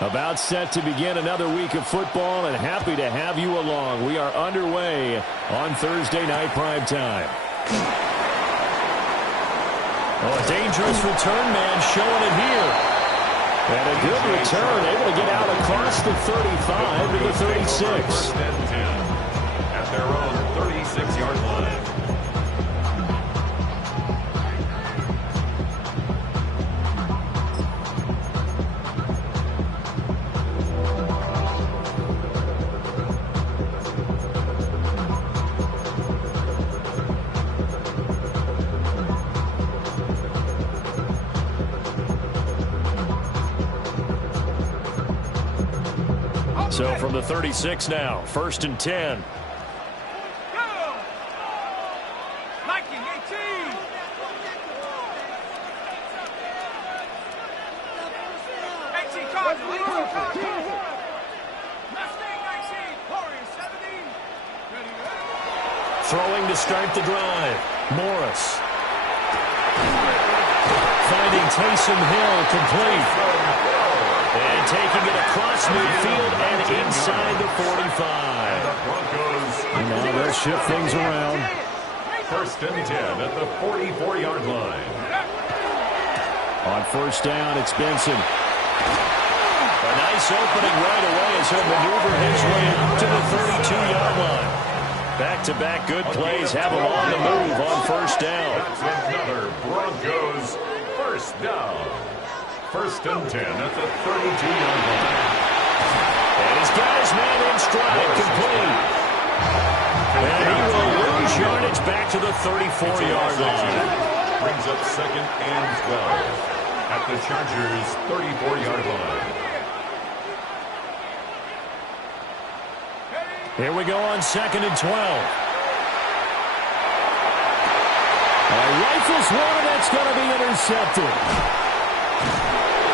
About set to begin another week of football, and happy to have you along. We are underway on Thursday night prime time. Oh, a dangerous return man showing it here. And a good return, able to get out across the 35 to the 36. At their own 36-yard line. So from the 36 now, 1st and 10. Throwing to start the drive. Morris. Finding Taysom Hill complete. And taking it across midfield and inside the 45. Now they'll shift things around. 1st and 10 at the 44-yard line. On 1st down, it's Benson. A nice opening right away as he'll maneuver his way out to the 32-yard line. Back-to-back good plays have him on the move on 1st down. That's another Broncos 1st down. 1st and 10 at the 32-yard line. And he's got his man in stride, complete. And he will lose yardage back to the 34-yard line. Brings up 2nd and 12 at the Chargers' 34-yard line. Here we go on 2nd and 12. Rifles one, that's going to be intercepted.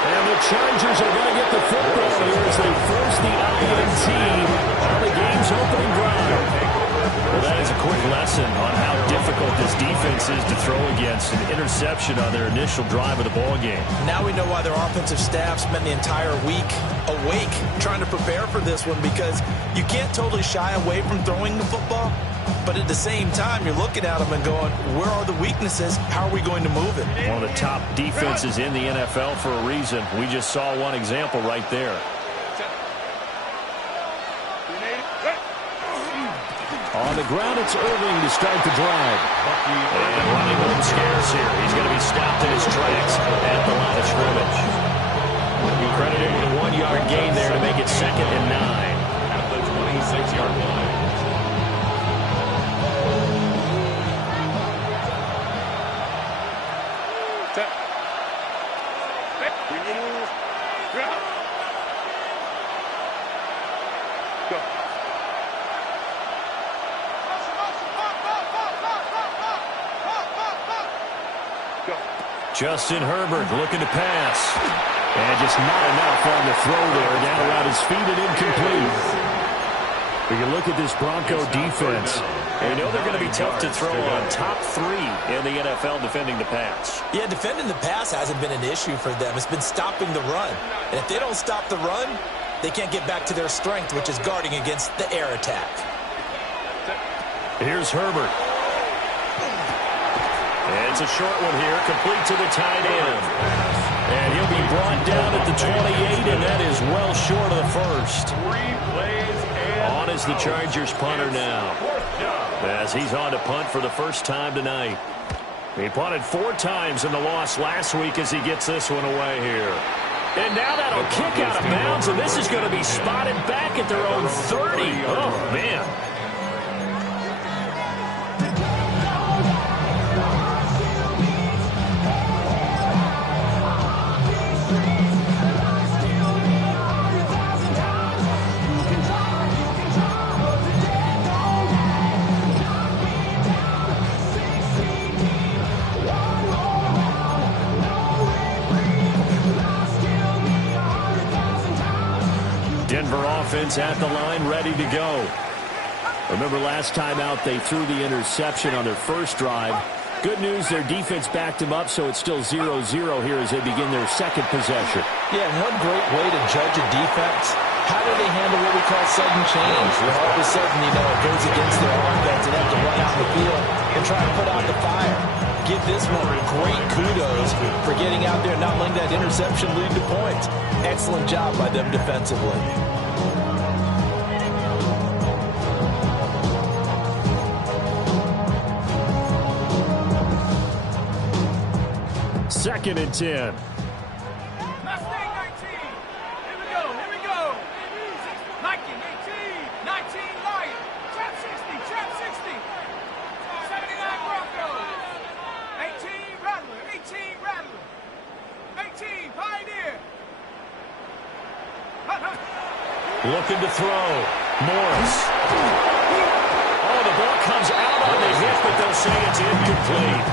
And the Chargers are going to get the football here as they force the INT on the game's opening drive. Well, that is a quick lesson on how difficult this defense is to throw against. An interception on their initial drive of the ball game. Now we know why their offensive staff spent the entire week awake trying to prepare for this one, because you can't totally shy away from throwing the football. But at the same time, you're looking at them and going, where are the weaknesses? How are we going to move it? One of the top defenses in the NFL for a reason. We just saw one example right there. On the ground, it's Irving to start the drive. And running home scares here. He's going to be stopped in his tracks at the line of scrimmage. You credit him with a 1-yard gain there to make it 2nd and 9. At the 26-yard line. Justin Herbert looking to pass. And just not enough on the throw there. Down around his feet and incomplete. When you look at this Bronco defense, you know they're going to be tough to throw on. Top 3 in the NFL defending the pass. Yeah, defending the pass hasn't been an issue for them. It's been stopping the run. And if they don't stop the run, they can't get back to their strength, which is guarding against the air attack. Here's Herbert. And it's a short one here, complete to the tight end. And he'll be brought down at the 28, and that is well short of the first. 3 plays and on is the Chargers punter now, as he's on to punt for the first time tonight. He punted 4 times in the loss last week as he gets this one away here. And now that'll kick out of bounds, and this is going to be spotted back at their own 30. Oh, man. Denver offense at the line, ready to go. Remember last time out, they threw the interception on their first drive. Good news, their defense backed them up, so it's still 0-0 here as they begin their second possession. Yeah, and one great way to judge a defense. How do they handle what we call sudden change? When all of a sudden, it goes against their offense and have to run out the field and try to put out the fire. Give this one great kudos for getting out there and not letting that interception lead to points. Excellent job by them defensively. Second and 10. Mustang 19. Here we go. 19, 18, 19 Lion. Trap 60, trap 60. 79 Broncos. 18 Rattler, 18 Rattler. 18 Pioneer. Looking to throw. Morris. Oh, the ball comes out on the hit, but they'll say it's incomplete.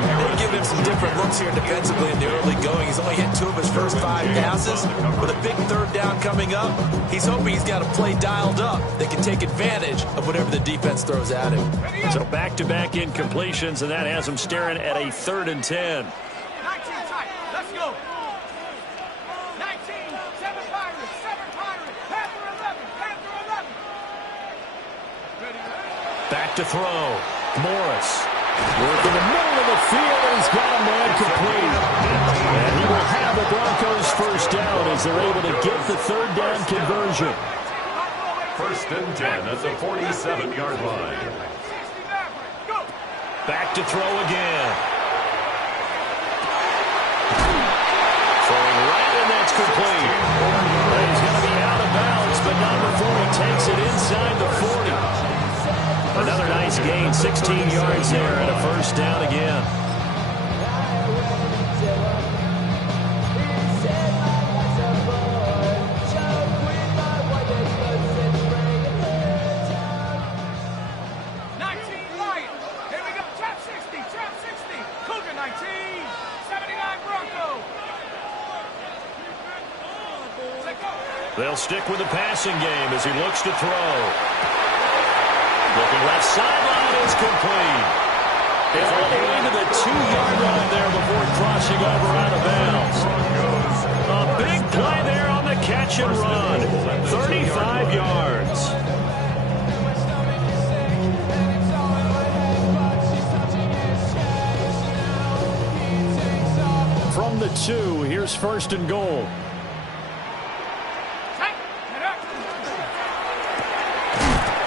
They give him some different looks here defensively in the early going. He's only hit 2 of his first 5 passes. With a big third down coming up, he's hoping he's got a play dialed up that can take advantage of whatever the defense throws at him. So back-to-back incompletions, and that has him staring at a 3rd and 10. 19 tight. Let's go. 19, 7 Pirates, 7 Pirates. Panther 11, Panther 11. Back to throw. Morris. Work in the middle of the field, and he's got a man complete. And he will have the Broncos first down as they're able to get the 3rd down conversion. 1st and 10 at the 47-yard line. Back to throw again. Throwing right, and that's complete. He's going to be out of bounds, but not before he takes it inside the 40. Another nice gain, 16 yards there, and a 1st down again. They'll stick with the passing game as he looks to throw. Looking left sideline is complete. It's all the way to the 2-yard line there before crossing over out of bounds. A big play there on the catch and run. 35 yards. From the 2, here's 1st and goal.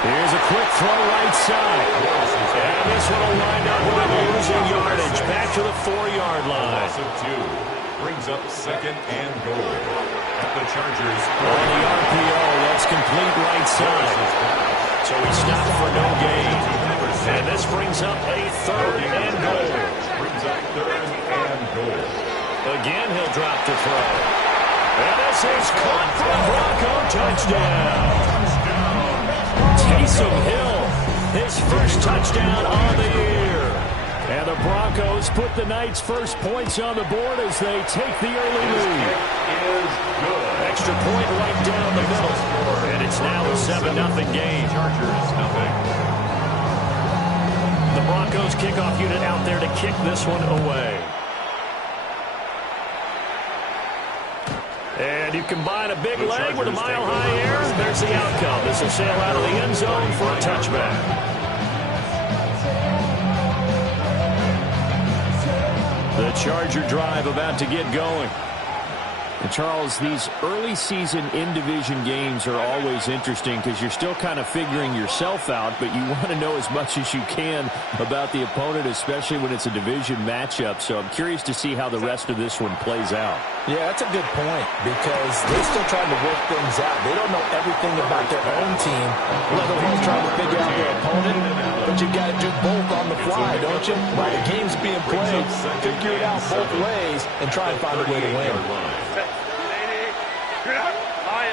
Here's a quick throw right side. And this one will wind up with losing yardage. Back to the 4-yard line. Loss of 2 brings up 2nd and goal. At the Chargers. On the RPO, that's complete right side. So he stopped for no gain. And this brings up a 3rd and goal. Brings up 3rd and goal. Again, he'll drop to throw. And this is caught for a Bronco touchdown. Taysom Hill, his first touchdown on the year. And the Broncos put the night's first points on the board as they take the early lead. Extra point right down the middle. And it's now a 7-0 game. The Broncos kickoff unit out there to kick this one away. And you combine a big leg with a mile-high air, there's the outcome. This will sail out of the end zone for a touchback. The Charger drive about to get going. And Charles, these early season in-division games are always interesting because you're still kind of figuring yourself out, but you want to know as much as you can about the opponent, especially when it's a division matchup. So I'm curious to see how the rest of this one plays out. Yeah, that's a good point because they're still trying to work things out. They don't know everything about their own team, let alone trying to figure out their opponent. But you've got to do both on the fly, don't you? While the game's being played, figure it out both ways and try and find a way to win.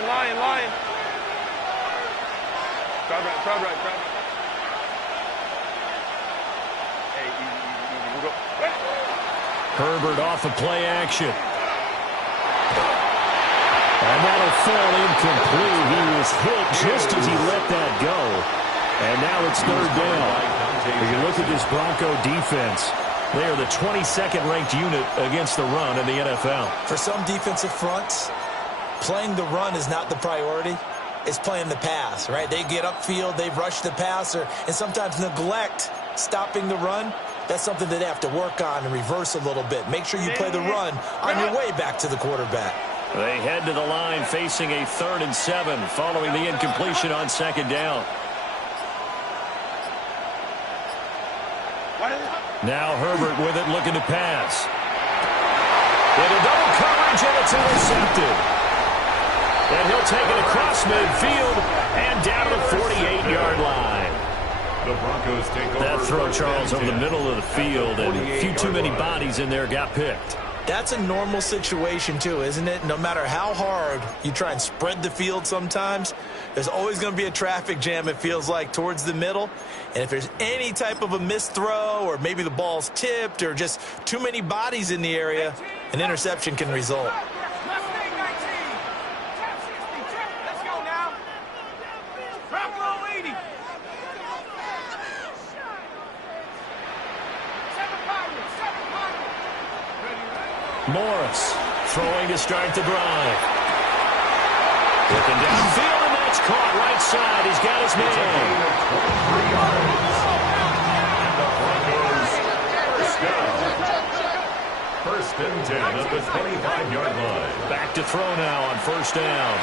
Lion. Crowd right. Hey, easy. We'll go. Herbert off of play action. And that'll fall incomplete. He was hit just as he let that go. And now it's third down. If you look at this Bronco defense, they are the 22nd ranked unit against the run in the NFL. For some defensive fronts, playing the run is not the priority. It's playing the pass, right? They get upfield, they rush the passer, and sometimes neglect stopping the run. That's something that they have to work on and reverse a little bit. Make sure you play the run on your way back to the quarterback. They head to the line facing a 3rd and 7 following the incompletion on 2nd down. Now Herbert with it, looking to pass. Into double coverage, and it's intercepted. And he'll take it across midfield and down to the 48-yard line. The Broncos take over. That throw, Charles, over the middle of the field, and a few too many bodies in there got picked. That's a normal situation, too, isn't it? No matter how hard you try and spread the field sometimes, there's always going to be a traffic jam, it feels like, towards the middle. And if there's any type of a missed throw or maybe the ball's tipped or just too many bodies in the area, an interception can result. Morris throwing to start the drive. Looking downfield, and that's caught right side. He's got his man. And the Broncos first down. 1st and 10 at the 25-yard line. Back to throw now on 1st down.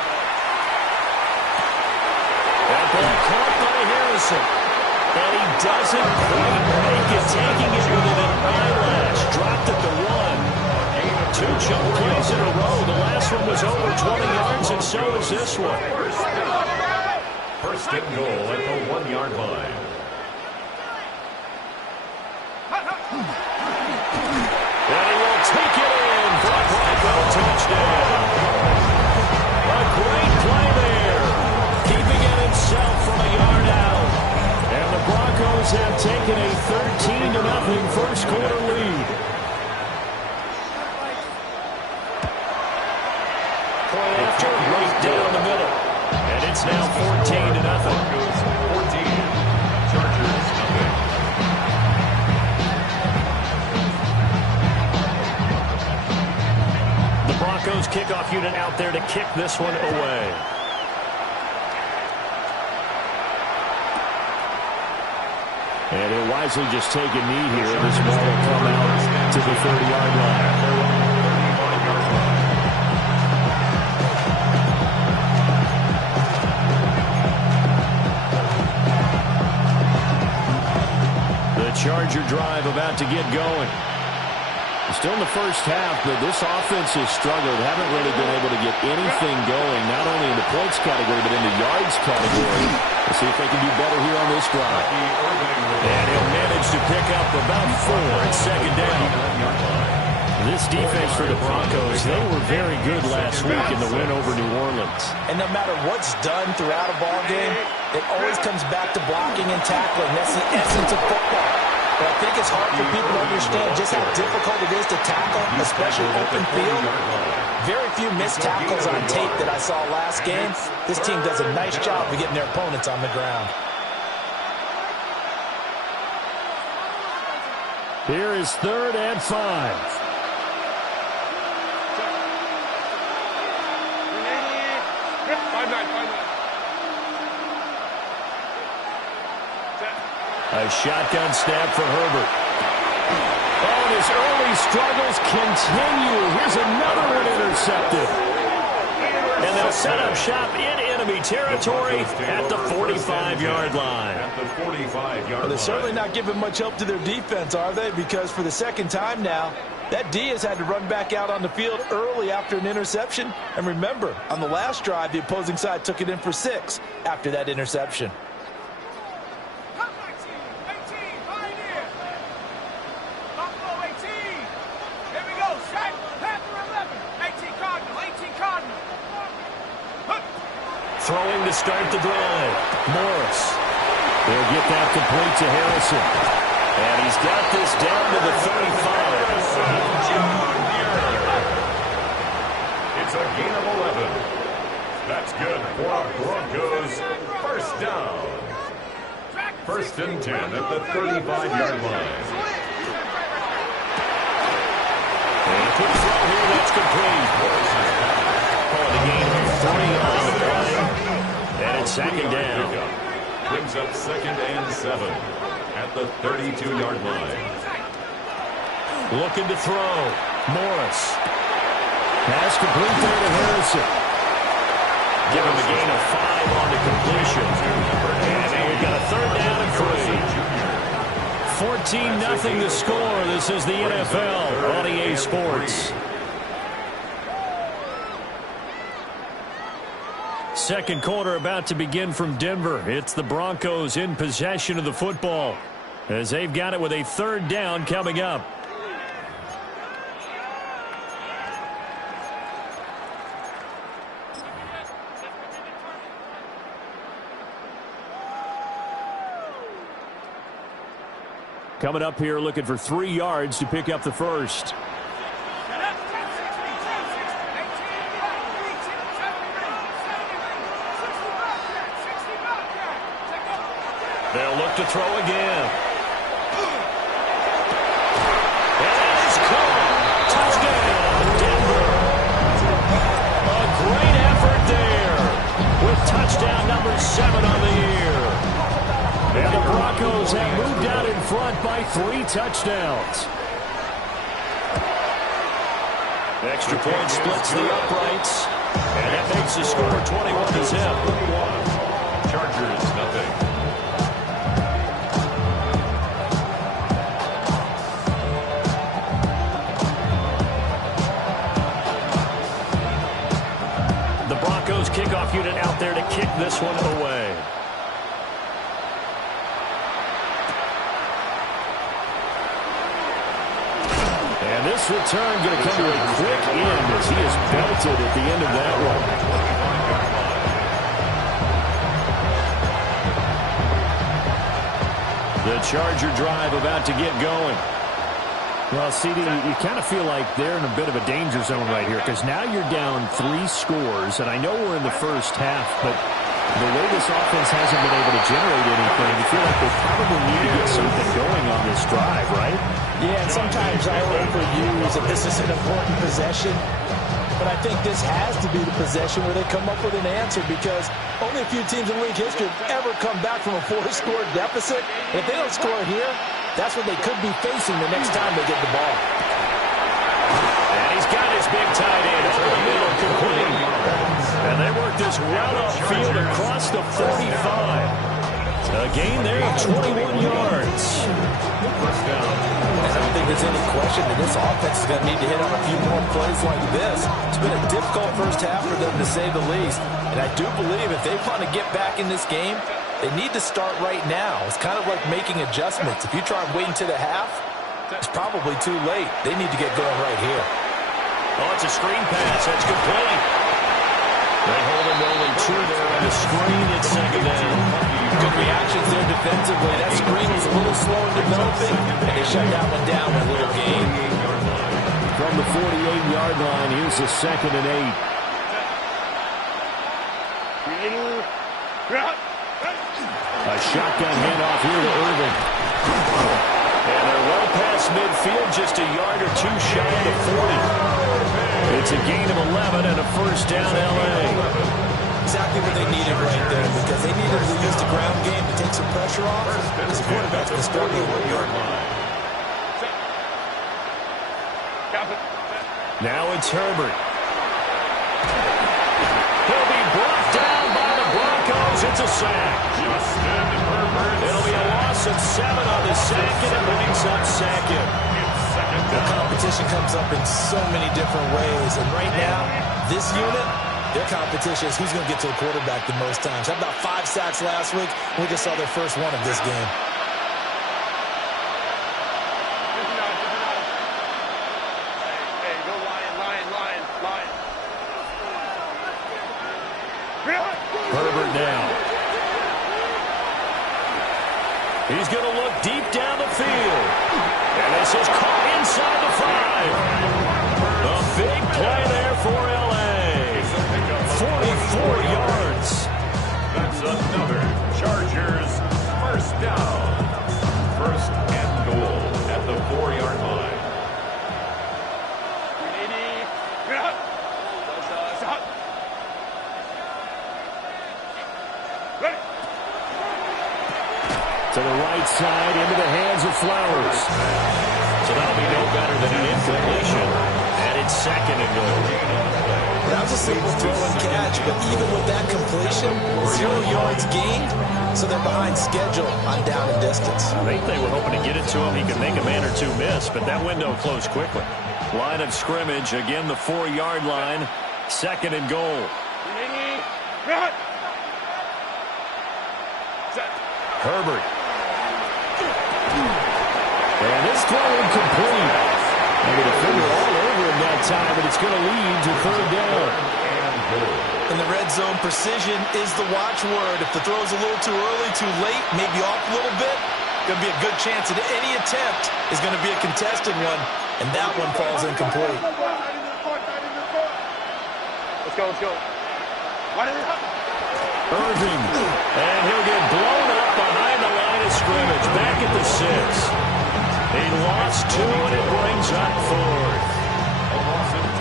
That ball caught by Harrison. And he doesn't quite make it, taking it within an eyelash. Dropped at the 1. 2 chunk plays in a row. The last one was over 20 yards, and so is this one. 1st and goal at the 1-yard line. And he will take it in for a Bronco touchdown. A great play there, keeping it himself from a yard out. And the Broncos have taken a 13-0 first quarter lead. Right down the middle. And it's now 14-0. 14. Chargers nothing. The Broncos kickoff unit out there to kick this one away. And he'll wisely just take a knee here. This ball will come out to the 30-yard line. Charger drive about to get going. Still in the first half, but this offense has struggled. Haven't really been able to get anything going, not only in the points category, but in the yards category. Let's see if they can do better here on this drive. And he'll manage to pick up about 4 at 2nd down. This defense for the Broncos, they were very good last week in the win over New Orleans. And no matter what's done throughout a ball game, it always comes back to blocking and tackling. That's the essence of football. But I think it's hard for people to understand just how difficult it is to tackle, especially open field. Very few missed tackles on tape that I saw last game. This team does a nice job of getting their opponents on the ground. Here is 3rd and 5. A shotgun snap for Herbert. Oh, and his early struggles continue. Here's another one intercepted. And they'll set up shop in enemy territory at the 45-yard line. Well, they're certainly not giving much help to their defense, are they? Because for the 2nd time now, that D has had to run back out on the field early after an interception. And remember, on the last drive, the opposing side took it in for 6 after that interception. Throwing to start the drive. Morris. They'll get that complete to Harrison. And he's got this down to the 35. It's a gain of 11. That's good for Broncos. First down. First and 10 at the 35-yard line. And a quick throw here, that's complete. Calling the game of 3 on the play. And it's second down. Brings up 2nd and 7 at the 32-yard line. Looking to throw. Morris. Pass complete there to Harrison. Give him a gain of 5 on the completion. And now we've got a 3rd down and 3. 14-0 the score. This is the NFL on EA Sports. Second quarter about to begin from Denver. It's the Broncos in possession of the football as they've got it with a 3rd down coming up. Coming up here looking for 3 yards to pick up the first. They'll look to throw again. And that is caught. Touchdown, Denver. A great effort there with touchdown number 7 on the year. And the Broncos have moved out in front by 3 touchdowns. Extra point splits the uprights. And that makes the score 21-0. Chargers, nothing. The Broncos kickoff unit out there to kick this one away. And this return going to come to a quick end as he is belted at the end of that one. The Charger drive about to get going. Well, CD, you kind of feel like they're in a bit of a danger zone right here because now you're down 3 scores, and I know we're in the first half, but the way this offense hasn't been able to generate anything, you feel like they probably need to get something going on this drive, right? Yeah, and sometimes I overuse that this is an important possession, but I think this has to be the possession where they come up with an answer because only a few teams in league history have ever come back from a 4-score deficit. If they don't score here, that's what they could be facing the next time they get the ball. And he's got his big tight end over the middle, complete. And they work this well upfield across the 45. A gain there of 21 yards. First down. And I don't think there's any question that this offense is going to need to hit on a few more plays like this. It's been a difficult first half for them, to say the least. And I do believe if they want to get back in this game, they need to start right now. It's kind of like making adjustments. If you try and wait until the half, it's probably too late. They need to get going right here. Oh, it's a screen pass. That's complete. They hold him only 2 there on the screen at second down. Good reactions there defensively. That screen was a little slow in developing, and they shut that one down with a little gain. From the 48-yard line, here's a 2nd and 8. A shotgun handoff here to Irvin. And they're well past midfield, just a yard or 2 shy of the 40. It's a gain of 11 and a first down, L.A. Exactly what they needed right there because they needed to use the ground game to take some pressure off because the quarterback's been struggling. Now it's Herbert. He'll be brought down by the Broncos. It's a sack. It'll be a loss of 7 on the sack, and it brings up 2nd. The competition comes up in so many different ways, and right now, this unit, their competition is who's going to get to the quarterback the most times. Had about 5 sacks last week. We just saw their first one of this game. Herbert now. He's going to look deep down the field. And this is caught inside the 5. A big play there for L.A. 44 yards. That's another Chargers first down. To the right side, into the hands of Flowers. So that'll be no better than an incompletion. And it's second and goal. That was a simple throw and catch, but even with that completion, 0 yards gained, so they're behind schedule on down and distance. I think they were hoping to get it to him. He could make a man or two miss, but that window closed quickly. Line of scrimmage, again the 4-yard line. Second and goal. Herbert. And this throw incomplete. Maybe the finger all over him that time, but it's going to lead to third down. In the red zone, precision is the watchword. If the throw's a little too early, too late, maybe off a little bit, going to be a good chance that any attempt is going to be a contested one, and that one falls incomplete. Let's go, let's go. Irving, and he'll get blown up behind the line of scrimmage, back at the 6. He lost 2, and it brings up 4th.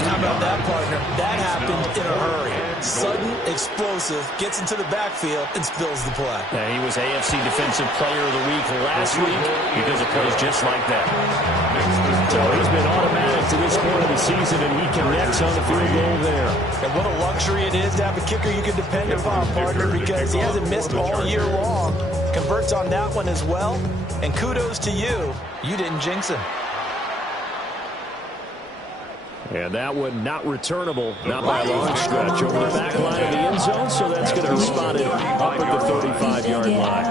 How about that, partner? That happened in a hurry. Sudden, explosive, gets into the backfield, and spills the play. And he was AFC Defensive Player of the Week last week because of plays just like that. So he's been automatic to this point of the season, and he connects on the field goal there. And what a luxury it is to have a kicker you can depend upon, partner, because he hasn't missed all year long. Converts on that one as well. And kudos to you. You didn't jinx him. And that one not returnable, not by a long stretch, over the back line of the end zone, so that's going to be spotted up at the 35-yard line.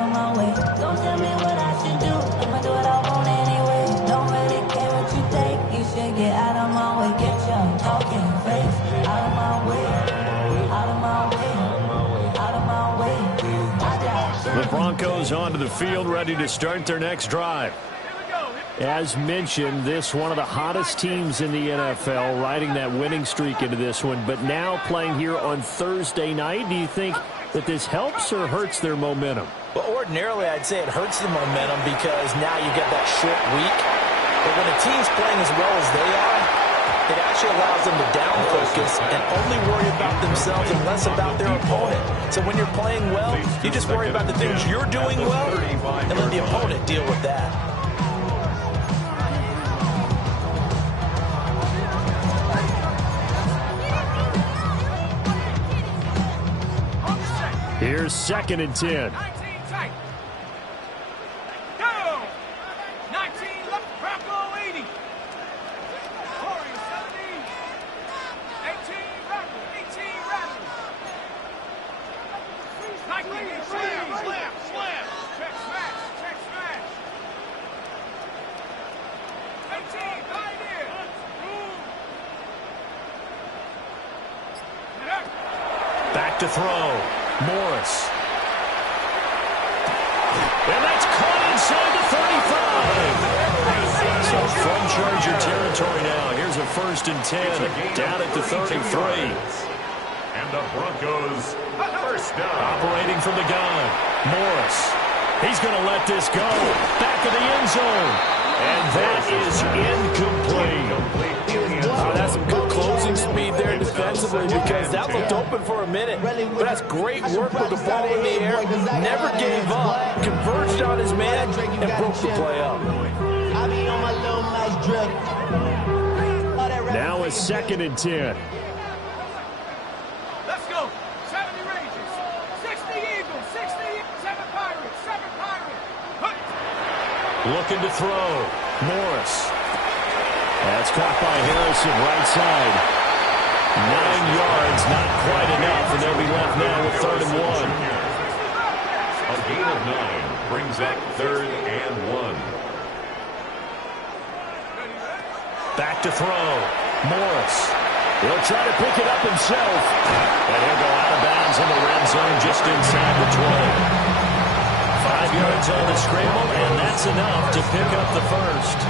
Don't tell me what I should do. I'ma do what I want anyway. Don't really care what you think. You should get out of my way. Get your talking face out of my way. Out of my way. Out of my way. The Broncos onto the field, ready to start their next drive. As mentioned, this one of the hottest teams in the NFL, riding that winning streak into this one, but now playing here on Thursday night. Do you think that this helps or hurts their momentum? Well, ordinarily, I'd say it hurts the momentum because now you get that short week. But when a team's playing as well as they are, it actually allows them to down focus and only worry about themselves and less about their opponent. So when you're playing well, you just worry about the things you're doing well and let the opponent deal with that. Here's second and 10. 19 tight. Go! 19 left, Bronco 80. Corey 70. 18 Rattle, 18 Rattle. 19 slam. Check smash. 18 Pioneer. Back to throw. Morris. And that's caught inside the 35. So from Charger territory now. Here's a 1st and 10 down at the 33. And the Broncos first down. Operating from the gun. Morris. He's going to let this go. Back of the end zone. And that is incomplete. Oh, that's some good closing speed there defensively because that looked open for a minute. But that's great work with the ball in the air. Never gave up. Converged on his man and broke the play up. Now a 2nd and 10. Let's go. 70 Rangers, 60 Eagles, 7 Pirates, 7 Pirates. Looking to throw. Morris. That's caught by Harrison, right side. 9 yards, not quite enough, and they'll be left now with 3rd and 1. A gain of 9 brings up 3rd and 1. Back to throw. Morris. He'll try to pick it up himself. And he'll go out of bounds in the red zone just inside the 20. 5 yards on the scramble, and that's enough to pick up the first.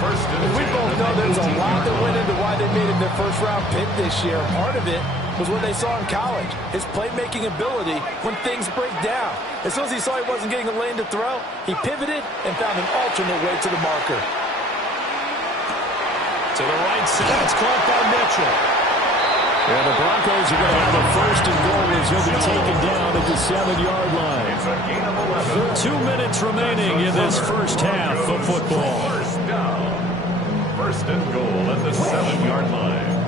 We both know there's a lot that went into why they made him their first-round pick this year. Part of it was what they saw in college, his playmaking ability when things break down. As soon as he saw he wasn't getting a lane to throw, he pivoted and found an alternate way to the marker. To the right side, it's caught by Mitchell. And the Broncos are going to have a first and goal as he'll be taken down at the 7-yard line. It's a gain of 11. 2 minutes remaining in this first half of football. First down. First and goal at the 7-yard line.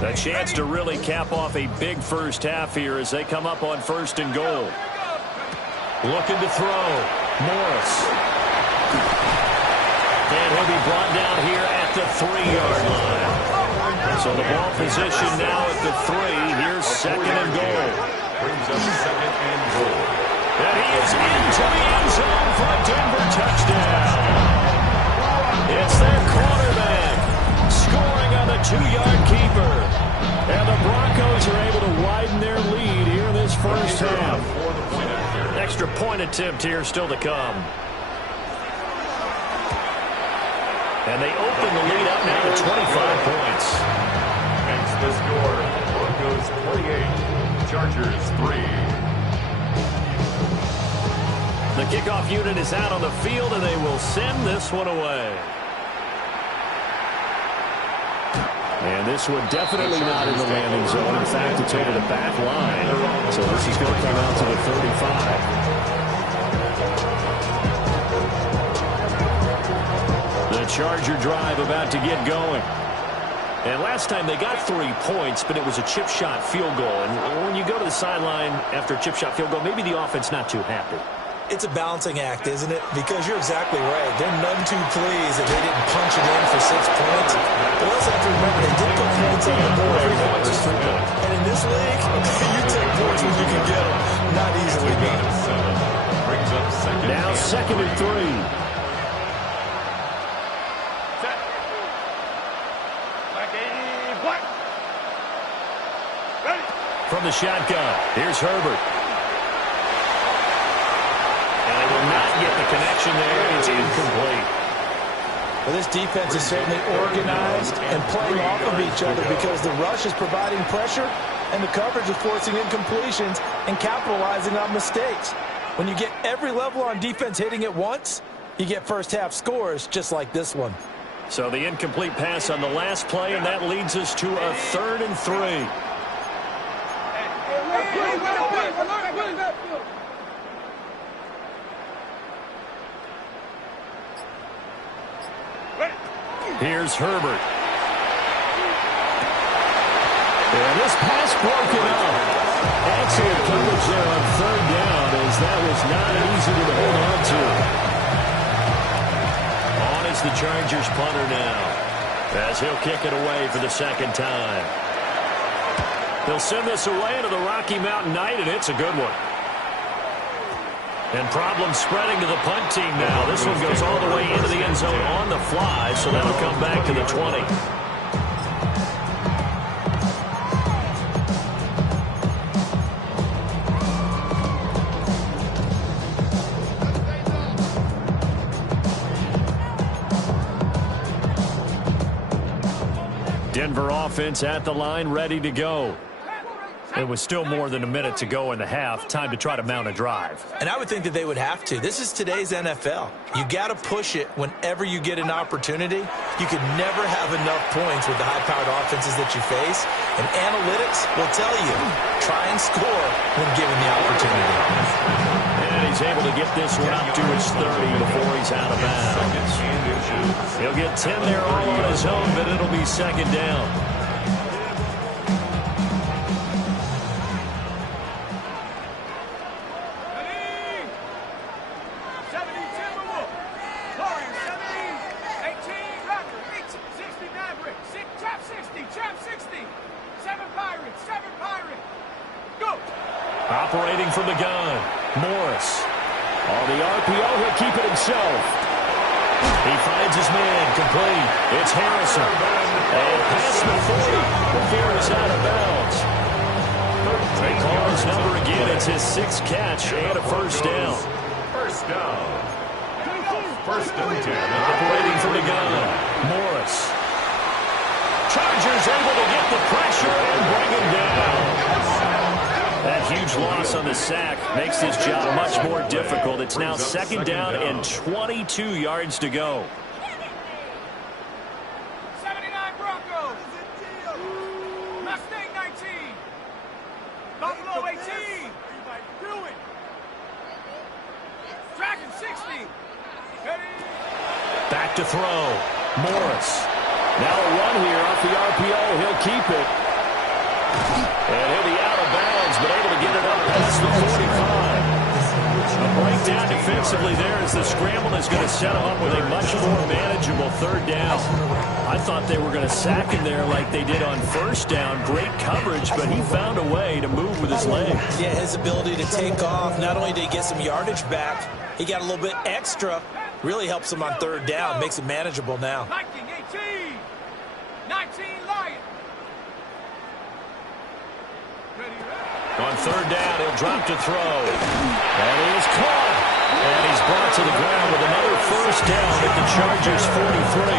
A chance to really cap off a big first half here as they come up on first and goal. Looking to throw. Morris. And he'll be brought down here at the 3-yard line. So the ball position now at the 3. Here's second and goal. Brings up second and goal. And he is into the end zone for a Denver touchdown. It's their quarterback scoring on the 2-yard keeper. And the Broncos are able to widen their lead here in this first half. Extra point attempt here still to come. And they open the lead up now to 25 points. Hence the score. Broncos 28, Chargers 3. The kickoff unit is out on the field, and they will send this one away. And this one definitely not in the landing zone. In fact, it's over the back line. So this is going to come out to the 35. The Charger drive about to get going. And last time they got 3 points, but it was a chip shot field goal. And when you go to the sideline after a chip shot field goal, maybe the offense not too happy. It's a balancing act, isn't it? Because you're exactly right. They're none too pleased that they didn't punch it in for 6 points. But let's have to remember, they did put points on the board. And in this league, you take points when you can get them. Not easily done. Brings up second. Now second and 3. From the shotgun, here's Herbert. And they will not get the connection there. It's incomplete. Well, this defense is certainly organized and playing off of each other because the rush is providing pressure and the coverage is forcing incompletions and capitalizing on mistakes. When you get every level on defense hitting at once, you get first half scores just like this one. So the incomplete pass on the last play, and that leads us to a 3rd and 3. Here's Herbert. And this pass broken up. Excellent coverage there on 3rd down as that was not an easy one to hold on to. On is the Chargers punter now as he'll kick it away for the 2nd time. He'll send this away into the Rocky Mountain Night, and it's a good one. And problems spreading to the punt team now. This one goes all the way into the end zone on the fly, so that'll come back to the 20. Denver offense at the line, ready to go. It was still more than a minute to go in the half. Time to try to mount a drive. And I would think that they would have to. This is today's NFL. You got to push it whenever you get an opportunity. You could never have enough points with the high-powered offenses that you face. And analytics will tell you, try and score when given the opportunity. And he's able to get this one up to his 30 before he's out of bounds. He'll get 10 there all on his own, but it'll be 2nd down. Operating from the gun, Morris. On the RPO, he'll keep it himself. He finds his man, complete. It's Harrison. And past the 40 before he's out of bounds. They call his number again. It's his 6th catch and a 1st down. First down. First and 10. Operating from the gun, Morris. Chargers able to get the pressure and bring him down. That huge loss on the sack makes this job much more difficult. It's now 2nd down and 22 yards to go. to throw. Morris. Now a run here off the RPO. He'll keep it. And he'll be out of bounds, but able to get it up past the 45. A breakdown defensively there as the scramble is going to set him up with a much more manageable third down. I thought they were going to sack him there like they did on first down. Great coverage, but he found a way to move with his legs. Yeah, his ability to take off, not only did he get some yardage back, he got a little bit extra. Really helps him on third down, makes it manageable now. 19 Lions. On third down, he'll drop to throw. And he is caught. And he's brought to the ground with another first down at the Chargers' 43.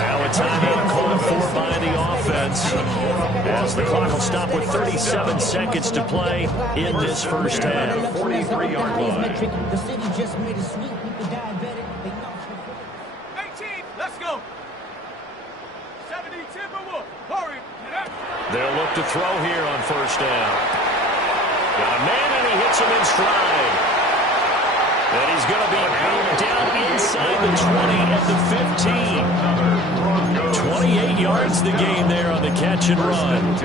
Now a timeout called for by the offense, as the clock will stop with 37 seconds to play in this first half. 43-yard line. 18, let's go. 70 Timberwolf. Hurry. They'll look to throw here on first down. Got a man, and he hits him in stride. And he's going to be down inside the 20 at the 15. 28 yards the game there on the catch and run.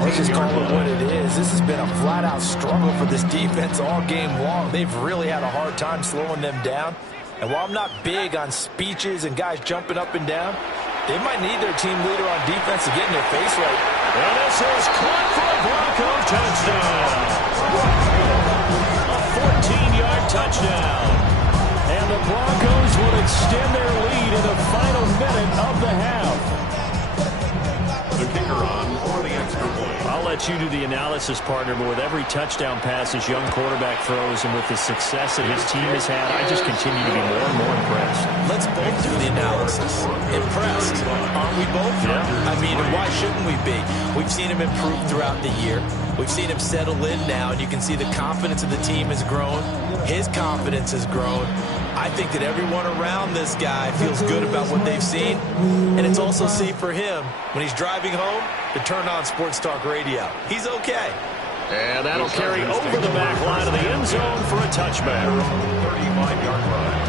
Let's just call it what it is. This has been a flat-out struggle for this defense all game long. They've really had a hard time slowing them down. And while I'm not big on speeches and guys jumping up and down, they might need their team leader on defense to get in their face right. And this is caught for a Bronco touchdown. A 14-yard touchdown. And the Broncos will extend their lead in the final minute of the half. The kicker on for the extra point. I'll let you do the analysis, partner, but with every touchdown pass his young quarterback throws and with the success that his team has had, I just continue to be more and more impressed. Let's both do the analysis. Impressed. Aren't we both? Yeah. I mean, why shouldn't we be? We've seen him improve throughout the year. We've seen him settle in now, and you can see the confidence of the team has grown. His confidence has grown. I think that everyone around this guy feels good about what they've seen. And it's also seen for him, when he's driving home, to turn on Sports Talk Radio. He's okay. And that'll carry over the back line of the end zone for a touchback. 35-yard line.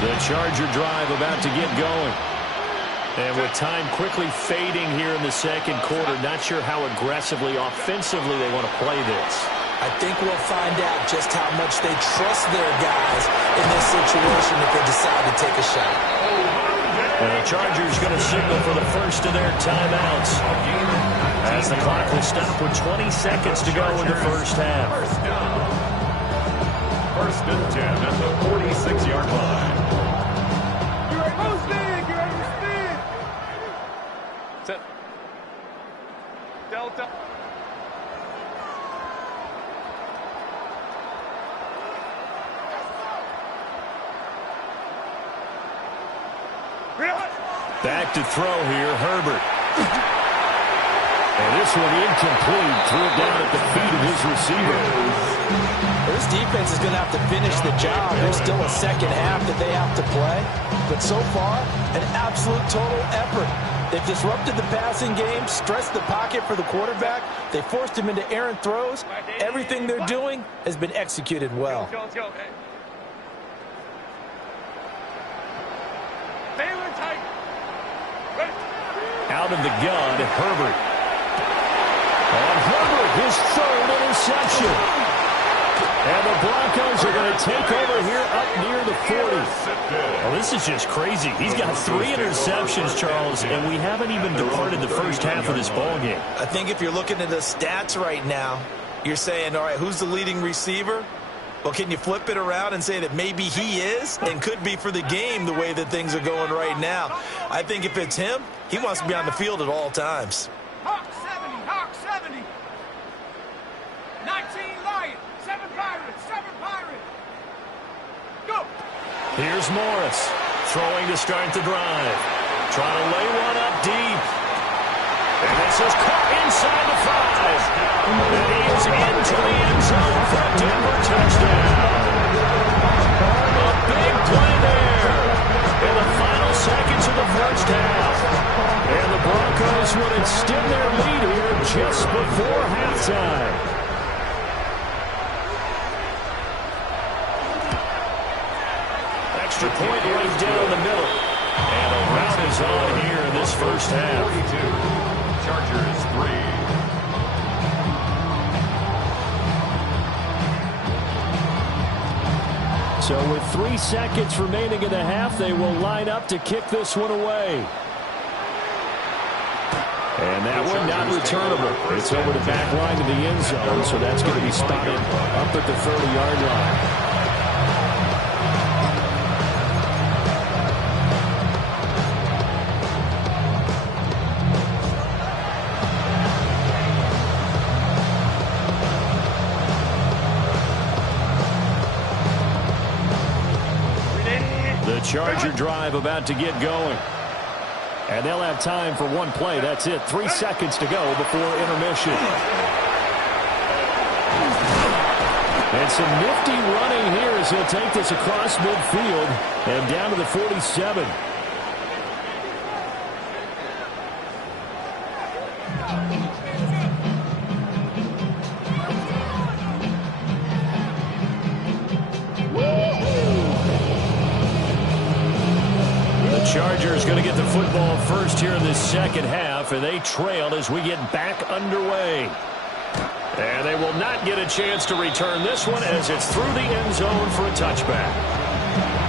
The Charger drive about to get going. And with time quickly fading here in the second quarter, not sure how aggressively, offensively they want to play this. I think we'll find out just how much they trust their guys in this situation if they decide to take a shot. And the Chargers going to signal for the first of their timeouts, as the clock will stop with 20 seconds to go in the first half. First and 10 at the 46-yard line. Delta. Back to throw here, Herbert. And this one incomplete. Threw it down at the feet of his receiver. This defense is going to have to finish the job. There's still a second half that they have to play. But so far, an absolute total effort. They've disrupted the passing game, stressed the pocket for the quarterback. They forced him into errant throws. Everything they're doing has been executed well. Let's go. Baylor tight. Out of the gun, Herbert. On Herbert, his third interception. And the Broncos are going to take over here up near the 40. Well, this is just crazy. He's got 3 interceptions, Charles, and we haven't even departed the first half of this ballgame. I think if you're looking at the stats right now, you're saying, all right, who's the leading receiver? Well, can you flip it around and say that maybe he is and could be for the game the way that things are going right now? I think if it's him, he wants to be on the field at all times. Hawk 70. 19 Lions. 7 Pirates. Go. Here's Morris, throwing to start the drive. Trying to lay one up deep. And this is caught inside the 5. And he is into the end zone for a Denver touchdown. A big play there in the final seconds of the first half. And the Broncos would extend their lead here just before halftime. extra point right down the middle. And a rout is on here in this first half. 42. Chargers 3. So with 3 seconds remaining in the half, they will line up to kick this one away. And that one not returnable. It's over the back line to the end zone, so that's going to be spotted up at the 30-yard line. The Charger drive about to get going. And they'll have time for one play. That's it. 3 seconds to go before intermission. And some nifty running here as he'll take this across midfield and down to the 47. Chargers going to get the football first here in this second half, and they trail as we get back underway. And they will not get a chance to return this one as it's through the end zone for a touchback.